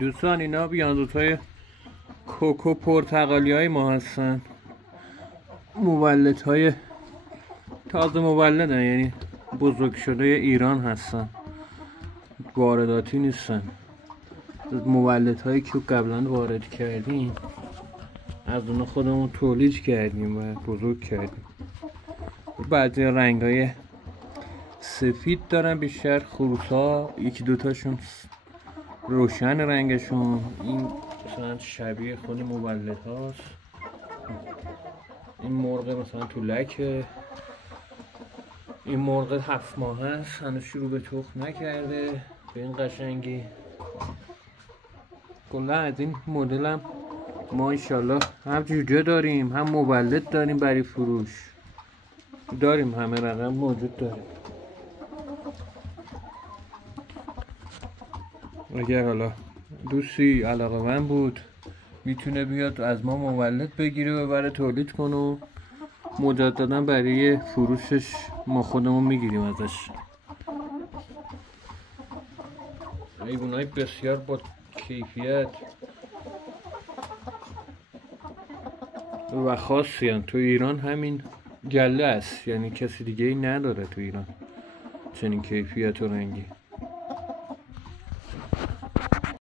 دوستان اینا بیاندوت‌های کوکو پرتقالی های ما هستن. مولدهای تازه مولدن، یعنی بزرگ شده ایران هستن، وارداتی نیستن. مولدهایی که قبلا وارد کردیم از اون خودمون تولید کردیم و بزرگ کردیم. بعضی رنگ های سفید دارن بیشتر، خروس‌ها یکی دوتاشون روشن رنگشون. این مثلا شبیه خود مولد هاست. این مرغ مثلا تو لکه. این مرغ 7 ماه هست، هنوز شروع به تخم نکرده به این قشنگی. کلا از این مدل هم ما انشالله هم جوجه داریم، هم مولد داریم برای فروش داریم، همه رقم موجود داریم. اگر حالا دوستی علاقه‌مند بود میتونه بیاد از ما مولد بگیره و ببره تولید کنه و مجددا برای فروشش ما خودمون میگیریم ازش. حیوانای بسیار با کیفیت و خاصی هستند. تو ایران همین گله است، یعنی کسی دیگه ای نداره تو ایران چنین کیفیت و رنگی.